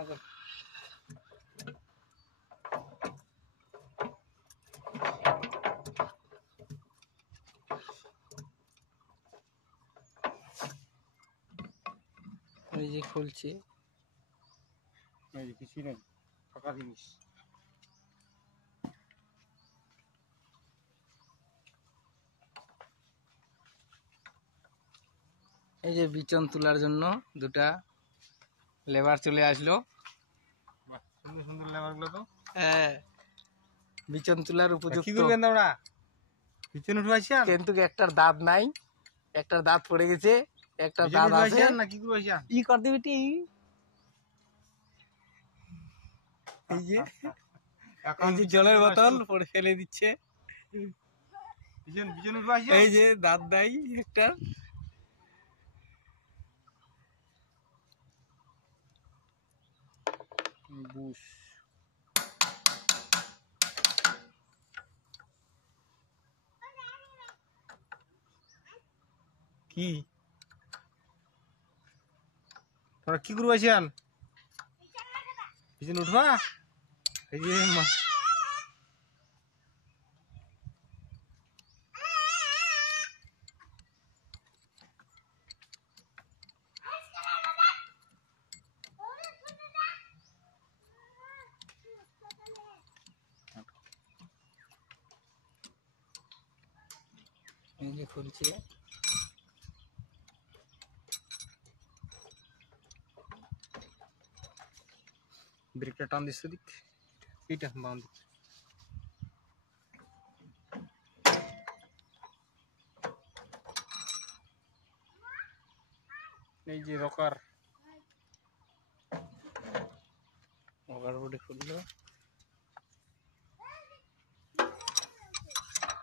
এই যে খুলছি, এই যে কিছুই নেই, ফাঁকা জিনিস। এই যে বিচন তোলার জন্য দুটা লেবার চলে আসলো। বাহ, সুন্দর সুন্দর লেবার গুলো তো। হ্যাঁ, বিচন তোলার কি উপযুক্ত। করবেন তোমরা? বিচন উঠবাইছেন? কিন্তু একটার দাঁত নাই, একটার দাঁত পড়ে গেছে, একটা বিচন দাঁত আছে। উঠবাইছেন না কি করবাইছেন? কি করতে বেটি? এই যে এই যে জলের বোতল পড়ে ফেলে দিচ্ছে। বিচন উঠবাইছেন? এই যে দাঁত নাই একটা। বুশ কি তোরা কি করবাইছেন? বিচন উঠবা? এই যে এই যে খুলছি। ব্রেকটা টান দিচ্ছে দিক, এইটা বাম দিক। এই যে রকার, ওভার বোর্ডে খুললো।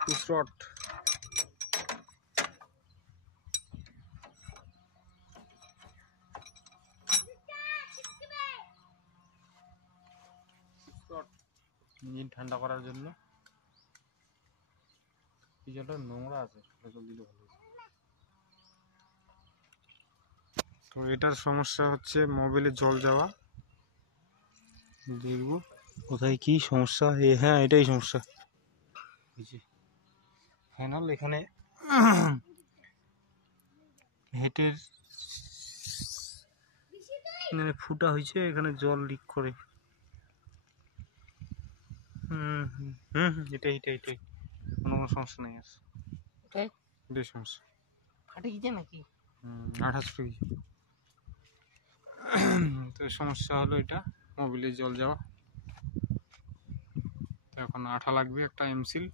পুশরট, ইঞ্জিন ঠান্ডা করার জন্য। এই জলটা নোংরা আছে, জল দিলে ভালো হতো। তো এটার সমস্যা হচ্ছে মোবাইলে জল যাওয়া। দেখব কোথায় কি সমস্যা। হ্যাঁ, এটাই সমস্যা। এই যে ফাইনাল এখানে হেঁটের ফুটা হয়েছে, এখানে জল লিক করে। এটাই এটাই এটাই, কোনো সমস্যা নেই। আছে এটাই সমস্যা। ফাটে গেছে নাকি? 28 কেজি। তো সমস্যা হলো এটা, মোবিলে জল যাওয়া। তো এখন আঠা লাগবে, একটা এমসিল।